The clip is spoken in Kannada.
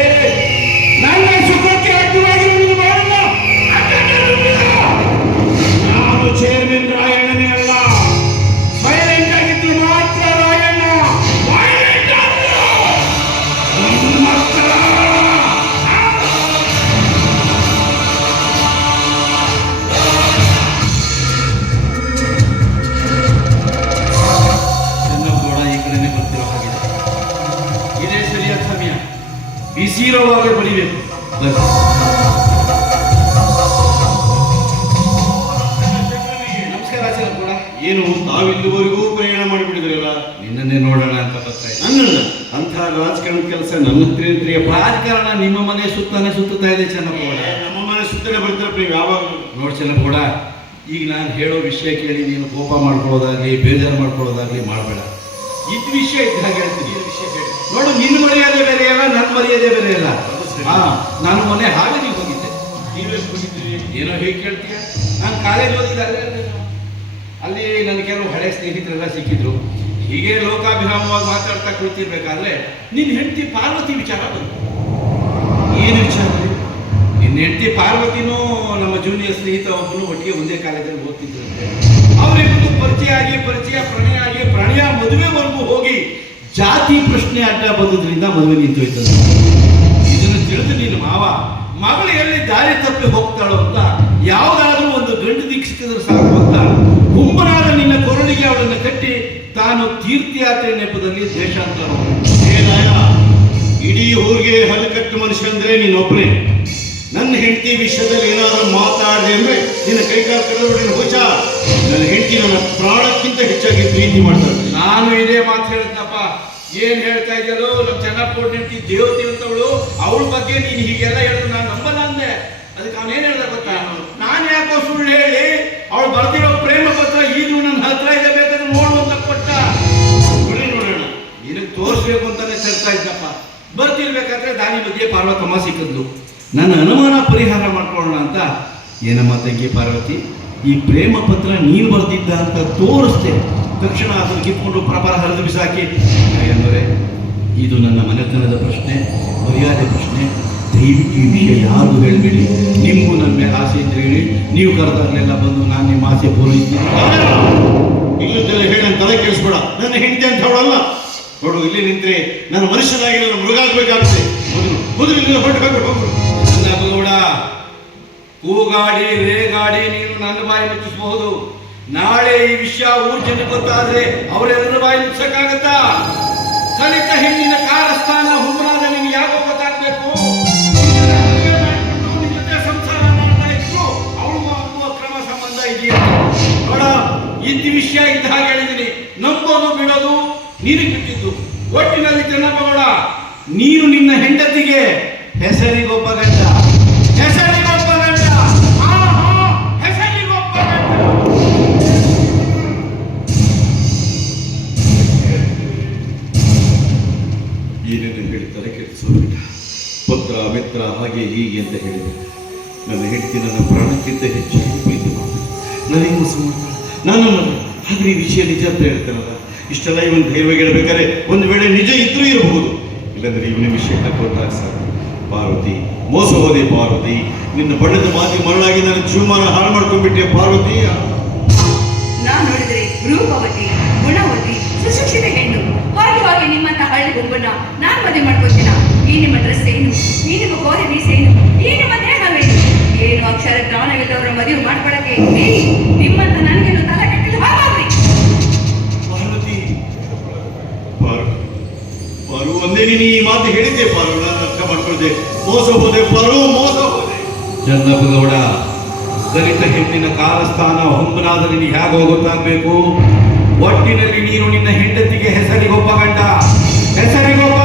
que ಗಂಭೀರವಾಗಿ ಬರೀಬೇಕು ನಮಸ್ಕಾರ ಸರ್ ಕೂಡ ಏನು ತಾವಿಲ್ಲಿವರೆಗೂ ಪ್ರಯಾಣ ಮಾಡಿಬಿಡಿದ್ರಲ್ಲ ನಿನ್ನನ್ನೇ ನೋಡೋಣ ಅಂತ ಬರ್ತಾ ನನ್ನ ಅಂಥ ರಾಜಕಾರಣ ಕೆಲಸ ನನ್ನ ತಿಳಿಯ ರಾಜಕಾರಣ ನಿಮ್ಮ ಮನೆ ಸುತ್ತಾನೆ ಸುತ್ತುತ್ತಾ ಇದೆ ಚೆನ್ನಪ್ಪ ನಮ್ಮ ಮನೆ ಸುತ್ತಲೇ ಬರ್ತಾರೆ ನೀವು ಯಾವಾಗ ನೋಡಿ ಚೆನ್ನಪ್ಪಗೌಡ ಈಗ ನಾನು ಹೇಳೋ ವಿಷಯ ಕೇಳಿ ನೀನು ಕೋಪ ಮಾಡ್ಕೊಳ್ಳೋದಾಗಲಿ ಬೇಜಾರು ಮಾಡ್ಕೊಳ್ಳೋದಾಗಲಿ ಮಾಡಬೇಡ. ಇದ್ ವಿಷಯ ಇದ್ದ ಹಾಗೆ ಹೇಳ್ತೀನಿ. ನೋಡು ನಿನ್ನ ಮರ್ಯಾದೆ ಬೇರೆ ಅಲ್ಲ ನನ್ನ ಮರ್ಯಾದೆ ಬೇರೆ ಅಲ್ಲ. ಹಾ ನಾನು ಮೊನ್ನೆ ಹಾವೇರಿಗೆ ಹೋಗಿದ್ದೆ. ಏನೋ ಹೇಗೆ ಕೇಳ್ತೀಯ? ನಾನು ಕಾಲೇಜ್ ಓದಿದ್ದೆ ಅಲ್ಲಿ ನನ್ನ ಕೆಲವು ಹಳೆ ಸ್ನೇಹಿತರೆಲ್ಲ ಸಿಕ್ಕಿದ್ರು. ಹೀಗೆ ಲೋಕಾಭಿರಾಮವಾಗಿ ಮಾತಾಡ್ತಾ ಕುಳಿತಿರ್ಬೇಕಾದ್ರೆ ನಿನ್ನ ಹೆಂಡತಿ ಪಾರ್ವತಿ ವಿಚಾರ ಬಂತು. ಏನು ವಿಚಾರ? ನಿನ್ನ ಹೆಂಡತಿ ಪಾರ್ವತಿನೂ ನಮ್ಮ ಜೂನಿಯರ್ ಸ್ನೇಹಿತ ಒಬ್ಬನು ಒಟ್ಟಿಗೆ ಒಂದೇ ಕಾಲೇಜಲ್ಲಿ ಓದ್ತಿದ್ರು ಅವರಿಗೊಂದು ಪರಿಚಯ ಆಗಿ ಪರಿಚಯ ಪ್ರಣಯ ಮದುವೆವರೆಗೂ ಹೋಗಿ ಜಾತಿ ಪ್ರಶ್ನೆ ಅಡ್ಡ ಬಂದದ್ರಿಂದ ಮದುವೆ ನಿಂತೋಯ್ತದೆ ಇದನ್ನು ತಿಳಿದು ನಿನ್ನ ಮಾವ, ಮಗಳು ಎಲ್ಲಿ ದಾರಿ ತಪ್ಪಿ ಹೋಗ್ತಾಳೋ ಅಂತ ಯಾವುದಾದ್ರೂ ಒಂದು ಗಂಡು ಸಿಕ್ಕಿದ್ರೆ ಸಾಕು ಅಂತ ಕುಂಭನಾದ ನಿನ್ನ ಕೊರಳಿಗೆ ಅವಳನ್ನು ಕಟ್ಟಿ ತಾನು ತೀರ್ಥಯಾತ್ರೆ ನೆಪದಲ್ಲಿ ದೇಶಾಂತರ ಇಡೀ ಊರಿಗೆ ಹಲಕಟ್ಟು ಮನುಷ್ಯ ಅಂದ್ರೆ ನೀನೊಬ್ಬನೇ ನನ್ನ ಹೆಂಡತಿ ವಿಷಯದಲ್ಲಿ ಏನಾದರೂ ಮಾತಾಡಿದೆ ಅಂದರೆ ನಿನ್ನ ಕೈಕಾಲು ಕಡಿದ್ರು ನಿನ್ನ ಹೋಚ ನನ್ನ ಹೆಂಡತಿ ನನ್ನ ಪ್ರಾಣಕ್ಕಿಂತ ಹೆಚ್ಚಾಗಿ ಪ್ರೀತಿ ಮಾಡ್ತಾರೆ ನಾನು ಇದೇ ಮಾತು ಹೇಳಿದ್ನಪ್ಪ. ಏನ್ ಹೇಳ್ತಾ ಇದೆಯಲ್ಲ ನಮ್ಮ ಚೆನ್ನಪ್ಪ ಹೆಂಡತಿ ದೇವತೆ ಅಂತವಳು ಅವಳ ಬಗ್ಗೆ ನೀನು ಹೀಗೆಲ್ಲ ಹೇಳಿದ್ರು ನಾನು ನಂಬಲ್ಲ ಅಂದೆ. ಅದಕ್ಕೆ ಅವನೇನು ಹೇಳ್ದ ಗೊತ್ತಾ? ನಾನು ಯಾಕೋ ಸುಳ್ಳು ಹೇಳಿ ಅವಳು ಬರ್ತಿರೋ ಪ್ರೇಮ ಪತ್ರ ಈಗಲೂ ನನ್ನ ಹತ್ರ ಇದೆ ಬೇಕಂದ್ರೆ ನೋಡುವಂತ ಕೊಟ್ಟ. ನೋಡಿ ನೋಡೋಣ. ನಿನಗೆ ತೋರಿಸ್ಬೇಕು ಅಂತಾನೆ ತರ್ತಾ ಇದ್ದಪ್ಪ ಬರ್ತಿರ್ಬೇಕಾದ್ರೆ ದಾರಿ ಮಧ್ಯೆ ಪಾರ್ವತಮ್ಮ ಸಿಕ್ಕಿದ್ಲು. ನನ್ನ ಅನುಮಾನ ಪರಿಹಾರ ಮಾಡ್ಕೊಳ್ಳೋಣ ಅಂತ. ಏನಮ್ಮ ತಂಗಿ ಪಾರ್ವತಿ, ಈ ಪ್ರೇಮ ಪತ್ರ ನೀನು ಬರ್ತಿದ್ದ ಅಂತ ತೋರಿಸ್ತೆ ತಕ್ಷಣ ಅದನ್ನು ಕಿತ್ಕೊಂಡು ಪ್ರಪರ ಹರಿದು ಬಿಸಾಕಿ. ಅಂದರೆ ಇದು ನನ್ನ ಮನೆತನದ ಪ್ರಶ್ನೆ, ಮರ್ಯಾದೆ ಪ್ರಶ್ನೆ. ದಯವಿಟ್ಟು ಈ ವಿಷಯ ಯಾರು ಹೇಳಬೇಡಿ. ನಿಮಗೂ ನನ್ನ ಮೇಲೆ ಆಸೆ ಅಂತ ಹೇಳಿ. ನೀವು ಕರೆದಾಗಲೆಲ್ಲ ಬಂದು ನಾನು ನಿಮ್ಮ ಆಸೆ ಪೂರೈಸ್ತೀನಿ. ಇಲ್ಲದೆಲ್ಲ ಹೇಳಿ ನನ್ನ ತಲೆ ಕೇಳಿಸ್ಬೇಡ ನನ್ನ ಹೆಂಡತಿ ಅಂತ ಹೇಳಲ್ಲ ನೋಡು, ಇಲ್ಲಿ ನಿಂತ್ರೆ ನಾನು ಮನುಷ್ಯನಾಗಿ ನಾನು ಮೃಗ ಆಗ್ಬೇಕಾಗುತ್ತೆ ಮೊದಲು ಮೊದಲು ಇಲ್ಲಿಂದ ಹೊರಟು ಗೌಡ ಕೂಗಾಡಿ, ರೇಗಾಡಿ ನೀನು ನನ್ನ ಬಾಯಿ ಮುಚ್ಚಿಸಬಹುದು. ನಾಳೆ ಈ ವಿಷಯ ಊರ್ ಜನ ಗೊತ್ತಾದ್ರೆ ಅವರೆಲ್ಲರ ಬಾಯಿ ಮುಚ್ಚಕ್ಕಾಗತ್ತಾ? ಕಲಿತ ಹೆಣ್ಣಿನ ಕಾರಸ್ಥಾನ ಹುಮ್ಮನಾದ ನಿಮ್ಗೆ ಯಾಕೋ ಗೊತ್ತಾಗಬೇಕು? ಸಂಸಾರ ಮಾಡ್ತಾ ಇದ್ರು ಅವಳು ಆಗುವ ಕ್ರಮ ಸಂಬಂಧ ಇದೆಯಾ? ನೋಡ ಇದ್ದ ವಿಷಯ ಇದ್ದ ಹಾಗೆ ಹೇಳಿದ್ದೀನಿ ನಂಬೋದು ಬಿಡೋದು ನಿನಗೆ ಬಿಟ್ಟಿದ್ದು. ಒಟ್ಟಿನಲ್ಲಿ ಚೆನ್ನಪ್ಪಗೌಡ ನೀನು ನಿನ್ನ ಹೆಂಡತಿಗೆ ಹೆಸರಿಗೊಬ್ಬ ಗಂಡ. ಪುತ್ರ ಹಾಗೆ ಹೀಗೆ ಅಂತ ಹೇಳಿದೆ. ನನ್ನ ಹೆಂಡತಿ ನನ್ನ ಪ್ರಾಣಕ್ಕಿಂತ ಹೆಚ್ಚು ಪ್ರೀತಿ ನನಗೂ ನನಗೆ ನಾನು ಆದರೆ ಈ ವಿಷಯ ನಿಜ ಅಂತ ಹೇಳ್ತಾರಲ್ಲ ಇಷ್ಟೆಲ್ಲ ಇವನು ಧೈರ್ಯವಾಗಿ ಹೇಳ್ಬೇಕಾದ್ರೆ ಒಂದು ವೇಳೆ ನಿಜ ಇದ್ರೂ ಇರಬಹುದು. ಇಲ್ಲಾಂದ್ರೆ ಇವನ ವಿಷಯ ಹಾಕೊಂಡಾಗ ಸರ್ ಪಾರ್ವತಿ ಮೋಸ ಹೋದೆ ಪಾರ್ವತಿ, ನಿನ್ನ ಬಣ್ಣದ ಮಾತಿ ಮರಳಾಗಿ ನನ್ನ ಜೀವಮಾನ ಹಾಳು ಮಾಡ್ಕೊಂಡ್ಬಿಟ್ಟೆ ಪಾರ್ವತಿ? ನೀನು ಈ ಮಾತು ನಾನು ಮೋಸ ಹೋದೆ ಹೋದೆ. ಚಂದ್ರಪ್ಪಗೌಡ ದಲಿತ ಹೆಣ್ಣಿನ ಕಾಲಸ್ಥಾನ ಹೊಂಬನಾದ ನಿನಗೆ ಹೇಗೆ ಹೋಗುತ್ತಾಗಬೇಕು ಒಟ್ಟಿನಲ್ಲಿ ನೀನು ನಿನ್ನ ಹೆಂಡತಿಗೆ ಹೆಸರಿಗೊಬ್ಬ ಗಂಡ. ಹೆಸರಿಗೊಬ್ಬ